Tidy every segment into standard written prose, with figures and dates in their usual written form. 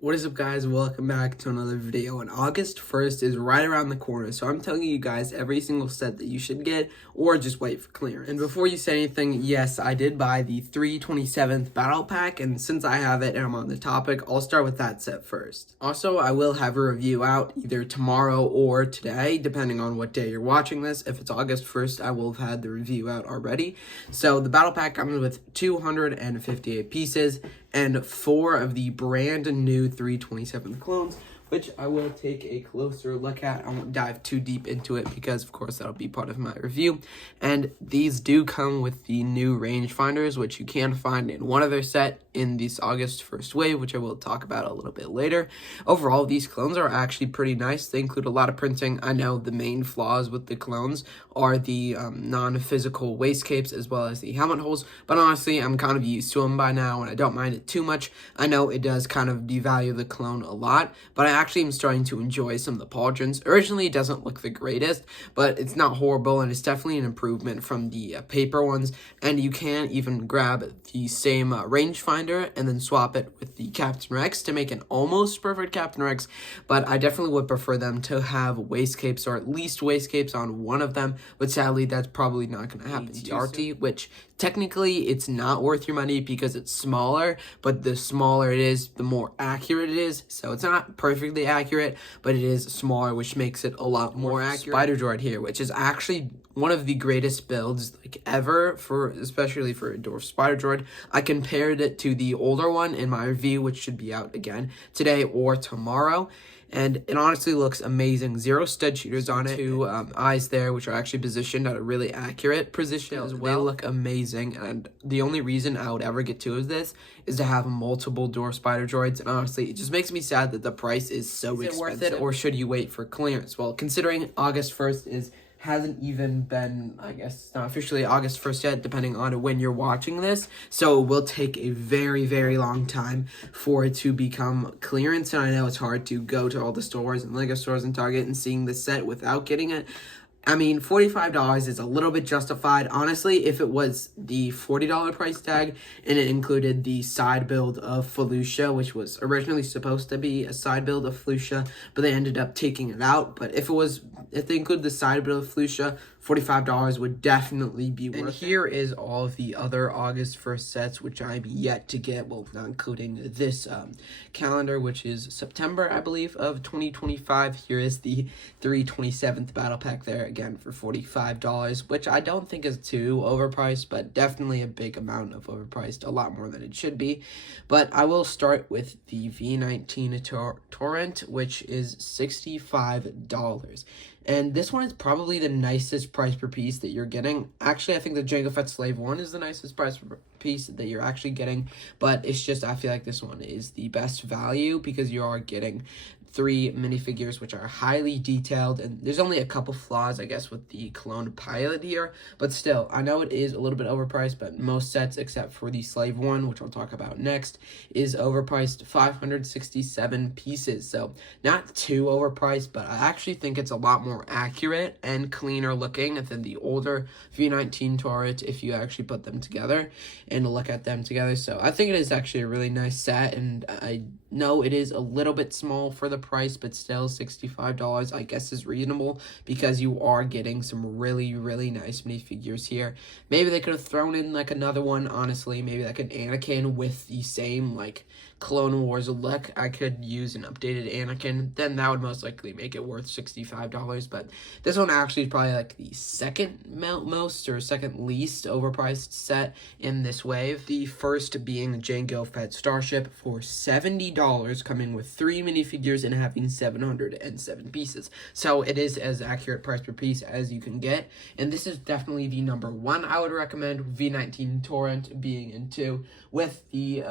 What is up, guys? Welcome back to another video. And August 1st is right around the corner, so I'm telling you guys every single set that you should get, or just wait for clearance. And before you say anything, yes, I did buy the 327th Battle Pack, and since I have it and I'm on the topic, I'll start with that set first. Also, I will have a review out either tomorrow or today, depending on what day you're watching this. If it's August 1st, I will have had the review out already. So the Battle Pack comes with 258 pieces, and 4 of the brand new 327th clones, which I will take a closer look at. I won't dive too deep into it because, of course, that'll be part of my review. And these do come with the new rangefinders, which you can find in one other set in this August 1st wave, which I will talk about a little bit later. Overall, these clones are actually pretty nice. They include a lot of printing. I know the main flaws with the clones are the non-physical waist capes as well as the helmet holes, but honestly, I'm kind of used to them by now, and I don't mind it too much. I know it does kind of devalue the clone a lot, but I actually am starting to enjoy some of the pauldrons. Originally, it doesn't look the greatest, but it's not horrible, and it's definitely an improvement from the paper ones, and you can even grab the same rangefinder and then swap it with the Captain Rex to make an almost perfect Captain Rex, but I definitely would prefer them to have waist capes, or at least waist capes on one of them, but sadly, that's probably not going to happen. The RT, which technically it's not worth your money because it's smaller, but the smaller it is, the more accurate it is. So it's not perfectly accurate, but it is smaller, which makes it a lot more accurate. Spider Droid here, which is actually one of the greatest builds like ever, especially for a Dwarf Spider Droid. I compared it to the older one in my review, which should be out again today or tomorrow. And it honestly looks amazing. 0 stud shooters on it. 2 eyes there, which are actually positioned at a really accurate position as well. They look amazing, and the only reason I would ever get 2 of this is to have multiple Dwarf Spider Droids, and honestly, it just makes me sad that the price is so expensive. Is it worth it, or should you wait for clearance? Well, considering August 1st hasn't even been, I guess, not officially August 1st yet, depending on when you're watching this. So it will take a very, very long time for it to become clearance. And I know it's hard to go to all the stores and Lego stores and Target and seeing the set without getting it. I mean, $45 is a little bit justified. Honestly, if it was the $40 price tag and it included the side build of Felucia, which was originally supposed to be a side build of Felucia, but they ended up taking it out. But if they include the side build of Felucia, $45 would definitely be worth it. And here is all of the other August 1st sets, which I'm yet to get, well, not including this calendar, which is September, I believe, of 2025. Here is the 327th Battle Pack there, again, for $45, which I don't think is too overpriced, but definitely a big amount of overpriced, a lot more than it should be. But I will start with the V19 Torrent, which is $65. And this one is probably the nicest price per piece that you're getting. Actually, I think the Jango Fett Slave 1 is the nicest price per piece that you're actually getting. But it's just, I feel like this one is the best value because you are getting 3 minifigures, which are highly detailed, and there's only a couple flaws, I guess, with the clone pilot here, but still, I know it is a little bit overpriced, but most sets, except for the Slave one, which I'll talk about next, is overpriced. 567 pieces, so not too overpriced, but I actually think it's a lot more accurate and cleaner looking than the older V19 turret if you actually put them together and look at them together. So I think it is actually a really nice set, and I know it is a little bit small for the price, but still $65 I guess is reasonable because you are getting some really, really nice minifigures here. Maybe they could have thrown in like another one, honestly, maybe like an Anakin with the same like Clone Wars look. I could use an updated Anakin, then that would most likely make it worth $65, but this one actually is probably like the second most or second least overpriced set in this wave. The first being Jango Fett Starship for $70, coming with 3 minifigures and having 707 pieces. So it is as accurate price per piece as you can get, and this is definitely the number 1 I would recommend, V19 Torrent being in 2, with the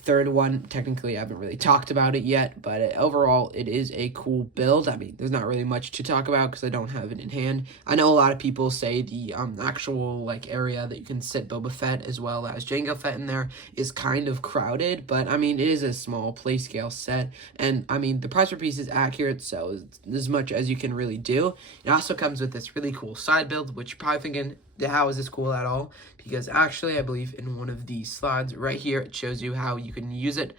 third one. Technically, I haven't really talked about it yet, but overall, it is a cool build. I mean, there's not really much to talk about because I don't have it in hand. I know a lot of people say the actual like area that you can sit Boba Fett as well as Jango Fett in there is kind of crowded, but I mean, it is a small play scale set, and I mean, the price per piece is accurate, so it's as much as you can really do. It also comes with this really cool side build, which you're probably thinking, how is this cool at all? Because actually, I believe in one of these slides right here, it shows you how you can use it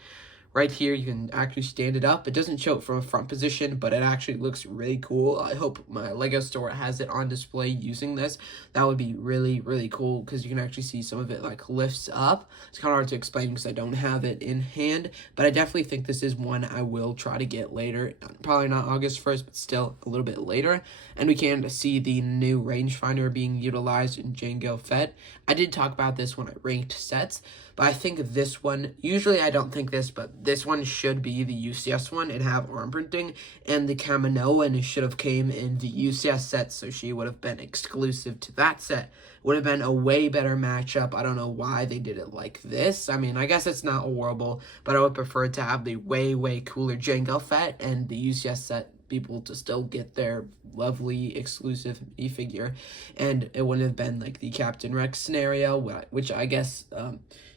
right here, you can actually stand it up. It doesn't show it from a front position, but it actually looks really cool. I hope my Lego store has it on display using this. That would be really, really cool because you can actually see some of it like lifts up. It's kind of hard to explain because I don't have it in hand, but I definitely think this is one I will try to get later. Probably not August 1st, but still a little bit later. And we can see the new rangefinder being utilized in Jango Fett. I did talk about this when I ranked sets, but I think this one, usually I don't think this, but this one should be the UCS one and have arm printing, and the Kaminoan should have came in the UCS set, so she would have been exclusive to that set. Would have been a way better matchup. I don't know why they did it like this. I mean, I guess it's not horrible, but I would prefer to have the way, way cooler Jango Fett and the UCS set people to still get their lovely exclusive figure, and it wouldn't have been like the Captain Rex scenario, which I guess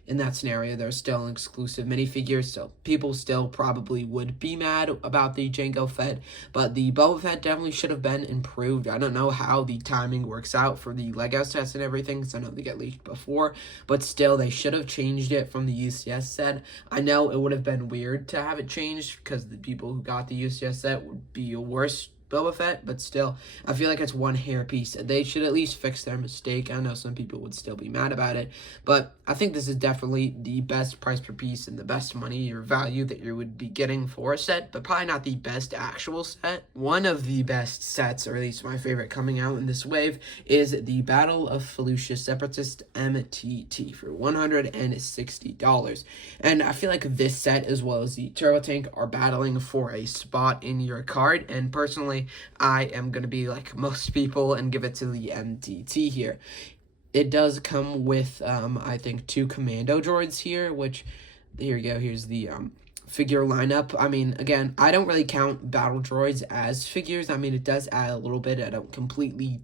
in that scenario there's still an exclusive minifigure, so people still probably would be mad about the Jango Fett, but the Boba Fett definitely should have been improved. I don't know how the timing works out for the Lego sets and everything, because I know they get leaked before, but still they should have changed it from the UCS set. I know it would have been weird to have it changed because the people who got the UCS set would be a worse Boba Fett, but still, I feel like it's one hair piece. They should at least fix their mistake. I know some people would still be mad about it, but I think this is definitely the best price per piece and the best money or value that you would be getting for a set, but probably not the best actual set. One of the best sets, or at least my favorite coming out in this wave, is the Battle of Felucia Separatist MTT for $160. And I feel like this set, as well as the Turbo Tank, are battling for a spot in your card, and personally, I am going to be like most people and give it to the MTT here. It does come with, I think, 2 commando droids here, which, here you go, here's the figure lineup. I mean, again, I don't really count battle droids as figures. I mean, it does add a little bit. I don't completely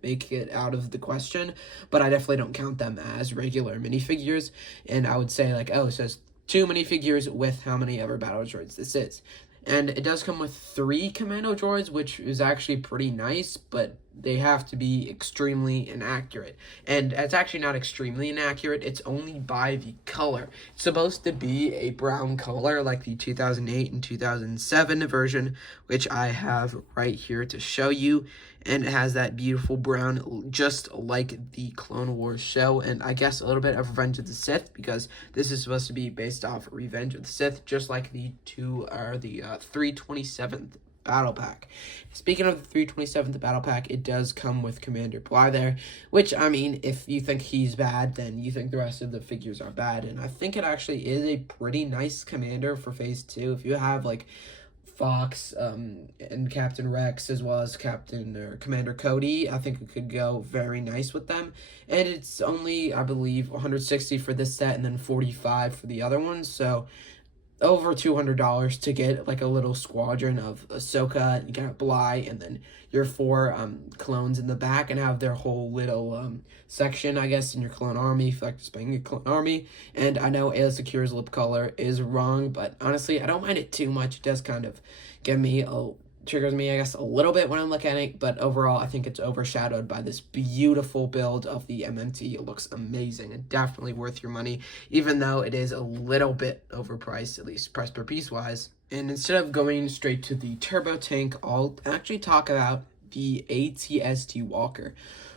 make it out of the question, but I definitely don't count them as regular minifigures. And I would say, like, oh, it says 2 minifigures with how many ever battle droids this is. And it does come with 3 commando droids, which is actually pretty nice, but they have to be extremely inaccurate. And it's actually not extremely inaccurate, it's only by the color. It's supposed to be a brown color like the 2008 and 2007 version, which I have right here to show you. And it has that beautiful brown, just like the Clone Wars show, and I guess a little bit of Revenge of the Sith, because this is supposed to be based off Revenge of the Sith, just like the 327th Battle Pack. Speaking of the 327th Battle Pack, it does come with Commander Bly there, which, I mean, if you think he's bad, then you think the rest of the figures are bad, and I think it actually is a pretty nice commander for Phase 2. If you have, like, Fox and Captain Rex, as well as Commander Cody, I think it could go very nice with them. And it's only, I believe, $160 for this set and then $45 for the other one, so over $200 to get like a little squadron of Ahsoka, you got Bly, and then your 4 clones in the back, and have their whole little section, I guess, in your clone army, if you like displaying your clone army. And I know Ayla Secure's lip color is wrong, but honestly, I don't mind it too much. It does kind of triggers me, I guess, a little bit when I'm looking at it, but overall, I think it's overshadowed by this beautiful build of the MMT. It looks amazing and definitely worth your money, even though it is a little bit overpriced, at least price per piece wise. And instead of going straight to the Turbo Tank, I'll actually talk about the ATST Walker,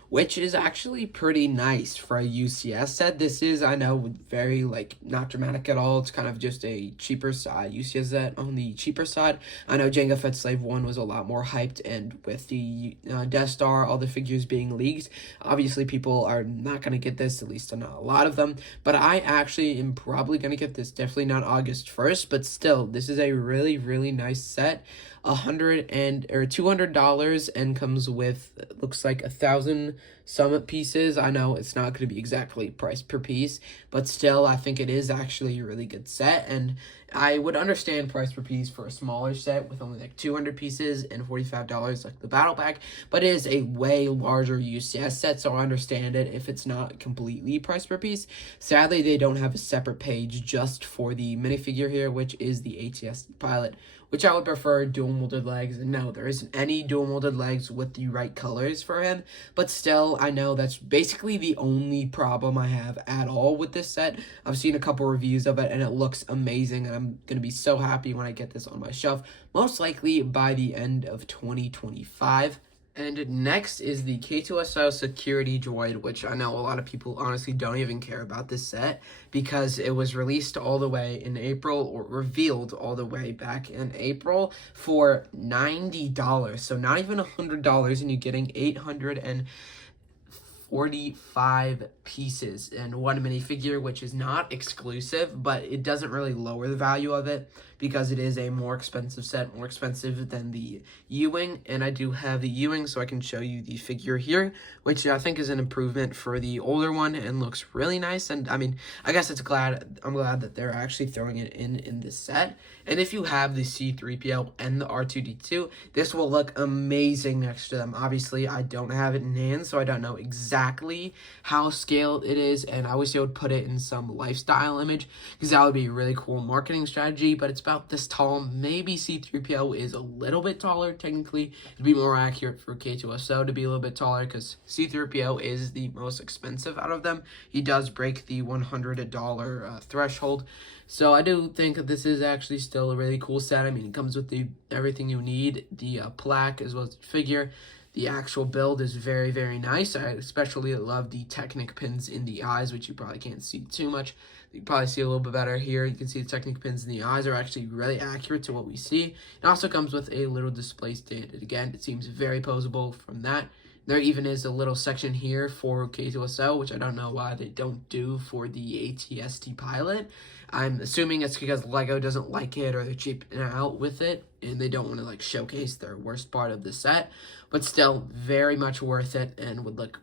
which is actually pretty nice for a UCS set. This is, I know, very, like, not dramatic at all. It's kind of just a cheaper side UCS set on the cheaper side. I know Jango Fett Slave 1 was a lot more hyped, and with the Death Star, all the figures being leaked, obviously people are not going to get this, at least not a lot of them, but I actually am probably going to get this, definitely not August 1st, but still, this is a really, really nice set. $200 and comes with, looks like 1,000 summit pieces. I know it's not going to be exactly price per piece, but still I think it is actually a really good set, and I would understand price per piece for a smaller set with only like 200 pieces and $45 like the Battle Pack, but it is a way larger UCS set, so I understand it if it's not completely price per piece. Sadly, they don't have a separate page just for the minifigure here, which is the ATST pilot, which I would prefer dual molded legs. And no, there isn't any dual molded legs with the right colors for him, but still, still, I know that's basically the only problem I have at all with this set. I've seen a couple reviews of it, and it looks amazing, and I'm going to be so happy when I get this on my shelf, most likely by the end of 2025. And next is the K2SO Security Droid, which I know a lot of people honestly don't even care about this set because it was released all the way in April, or revealed all the way back in April for $90. So not even $100, and you're getting 845 pieces and one minifigure, which is not exclusive, but it doesn't really lower the value of it because it is a more expensive set, more expensive than the U-Wing, and I do have the U-Wing, so I can show you the figure here, which I think is an improvement for the older one and looks really nice. And I mean, I guess I'm glad that they're actually throwing it in this set. And if you have the C-3PO and the R2-D2, this will look amazing next to them. Obviously, I don't have it in hand, so I don't know exactly how scaled it is, and I wish they would put it in some lifestyle image because that would be a really cool marketing strategy. But it's about this tall. Maybe C-3PO is a little bit taller technically. It'd be more accurate for K2SO to be a little bit taller because C-3PO is the most expensive out of them. He does break the $100 threshold. So I do think that this is actually still a really cool set. I mean, it comes with everything you need, the plaque as well as the figure. The actual build is very, very nice. I especially love the Technic pins in the eyes, which you probably can't see too much. You can probably see a little bit better here. You can see the Technic pins in the eyes are actually really accurate to what we see. It also comes with a little display stand. And again, it seems very posable from that. There even is a little section here for K2SO, which I don't know why they don't do for the AT-ST pilot. I'm assuming it's because LEGO doesn't like it or they're cheaping out with it and they don't want to like showcase their worst part of the set. But still, very much worth it and would look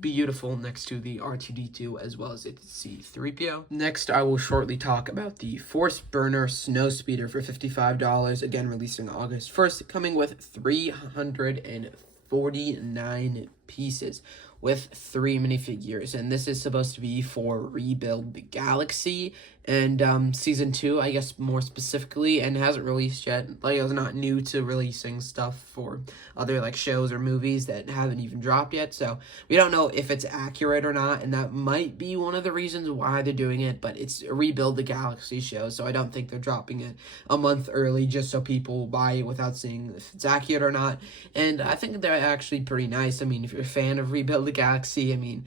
beautiful next to the R2-D2 as well as its C-3PO. Next, I will shortly talk about the Force Burner Snowspeeder for $55, again releasing August 1st, coming with 349 pieces with 3 minifigures, and this is supposed to be for Rebuild the Galaxy and season 2, I guess more specifically, and hasn't released yet. LEGO's not new to releasing stuff for other like shows or movies that haven't even dropped yet, so we don't know if it's accurate or not, and that might be one of the reasons why they're doing it. But it's a Rebuild the Galaxy show, so I don't think they're dropping it a month early just so people buy it without seeing if it's accurate or not. And I think they're actually pretty nice. I mean, if you're a fan of Rebuild the Galaxy, I mean,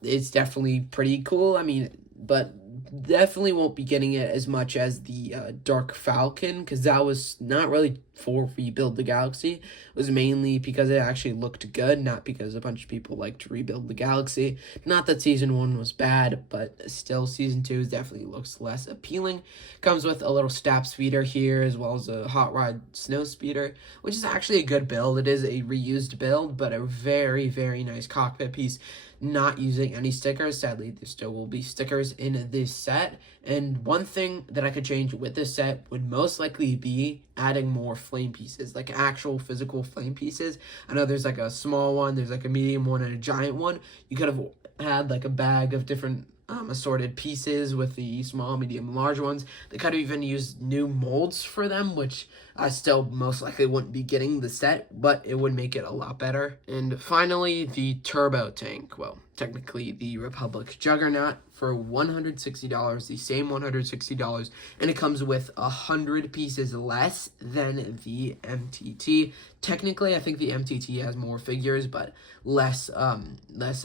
it's definitely pretty cool. I mean, but definitely won't be getting it as much as the Dark Falcon, because that was not really for Rebuild the Galaxy. It was mainly because it actually looked good, not because a bunch of people like to Rebuild the Galaxy. Not that season 1 was bad, but still season 2 definitely looks less appealing. Comes with a little Stap Speeder here, as well as a Hot Rod Snow Speeder, which is actually a good build. It is a reused build, but a very, very nice cockpit piece. Not using any stickers. Sadly, there still will be stickers in this set. And one thing that I could change with this set would most likely be adding more flame pieces, like actual physical flame pieces. I know there's like a small one, there's like a medium one, and a giant one. You could have had like a bag of different assorted pieces with the small, medium, large ones. They could have even used new molds for them, which I still most likely wouldn't be getting the set, but it would make it a lot better. And finally, the Turbo Tank. Well, technically the Republic Juggernaut for $160, the same $160, and it comes with 100 pieces less than the MTT. Technically, I think the MTT has more figures, but less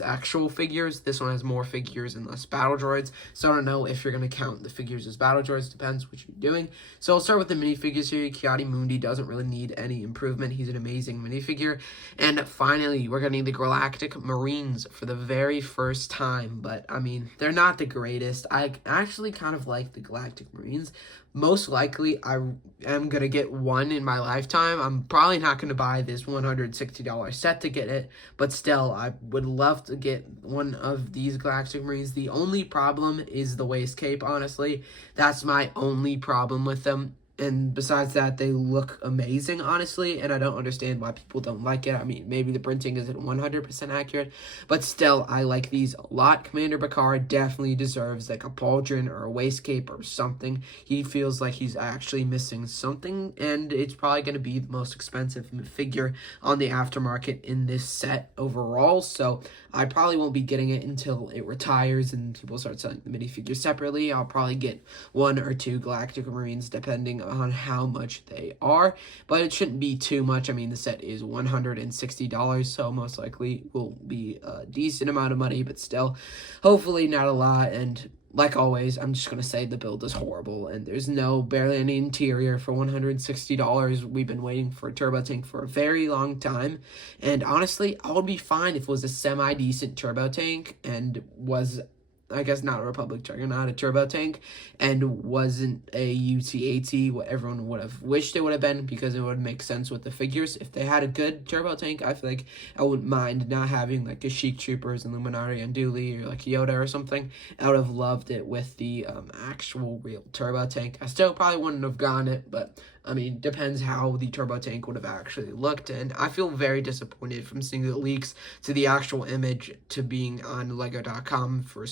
actual figures. This one has more figures and less battle droids, so I don't know if you're going to count the figures as battle droids. Depends what you're doing. So I'll start with the minifigures here. Kiadi Mundi doesn't really need any improvement. He's an amazing minifigure. And finally, we're getting the Galactic Marines for the very first time, but I mean, they're not the greatest. I actually kind of like the Galactic Marines. Most likely, I am going to get one in my lifetime. I'm probably not going to buy this $160 set to get it, but still, I would love to get one of these Galactic Marines. The only problem is the waist cape, honestly. That's my only problem with them. And besides that, they look amazing, honestly, and I don't understand why people don't like it. I mean, maybe the printing isn't 100% accurate, but still, I like these a lot. Commander Picard definitely deserves like a pauldron or a waist cape or something. He feels like he's actually missing something, and it's probably going to be the most expensive figure on the aftermarket in this set overall, so I probably won't be getting it until it retires and people start selling the minifigures separately. I'll probably get 1 or 2 Galactic Marines depending on how much they are, but it shouldn't be too much. I mean, the set is $160, so most likely will be a decent amount of money, but still, hopefully not a lot. And like always, I'm just going to say the build is horrible, and there's barely any interior for $160. We've been waiting for a turbo tank for a very long time, and honestly, I would be fine if it was a semi-decent turbo tank and was, I guess, not a Republic Juggernaut, a turbo tank, and wasn't a UT-AT, what everyone would have wished it would have been, because it would make sense with the figures. If they had a good turbo tank, I feel like I wouldn't mind not having like a Sheik Troopers, Illuminati, and Dooley, or like Yoda or something. I would have loved it with the actual real turbo tank. I still probably wouldn't have gotten it, but I mean, depends how the turbo tank would have actually looked, and I feel very disappointed from seeing the leaks to the actual image to being on Lego.com for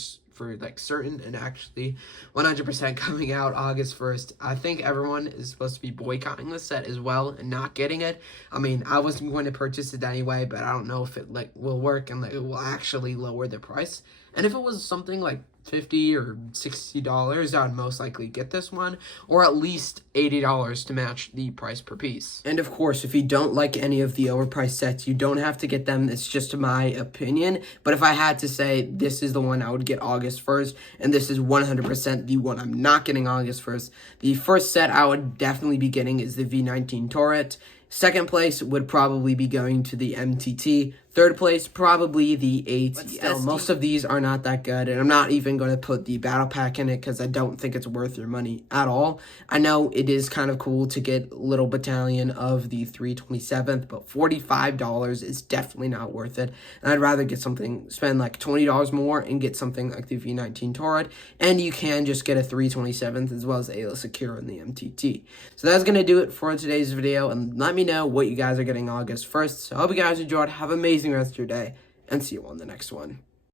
like certain, and actually 100% coming out August 1st. I think everyone is supposed to be boycotting this set as well and not getting it. I mean, I wasn't going to purchase it anyway, but I don't know if it like will work and like it will actually lower the price. And if it was something like $50 or $60, I'd most likely get this one, or at least $80 to match the price per piece. And of course, if you don't like any of the overpriced sets, you don't have to get them. It's just my opinion. But if I had to say, this is the one I would get August 1st, and this is 100% the one I'm not getting August 1st. The first set I would definitely be getting is the V19 turret. Second place would probably be going to the MTT. Third place, probably the AT. Still, most of these are not that good, and I'm not even going to put the battle pack in it because I don't think it's worth your money at all. I know it is kind of cool to get little battalion of the 327th, but $45 is definitely not worth it. And I'd rather get something, spend like $20 more and get something like the V19 turret, and you can just get a 327th as well as Ayla Secure in the MTT. So that's going to do it for today's video, and let me know what you guys are getting August 1st. So I hope you guys enjoyed. Have an amazing rest of your day, and see you on the next one.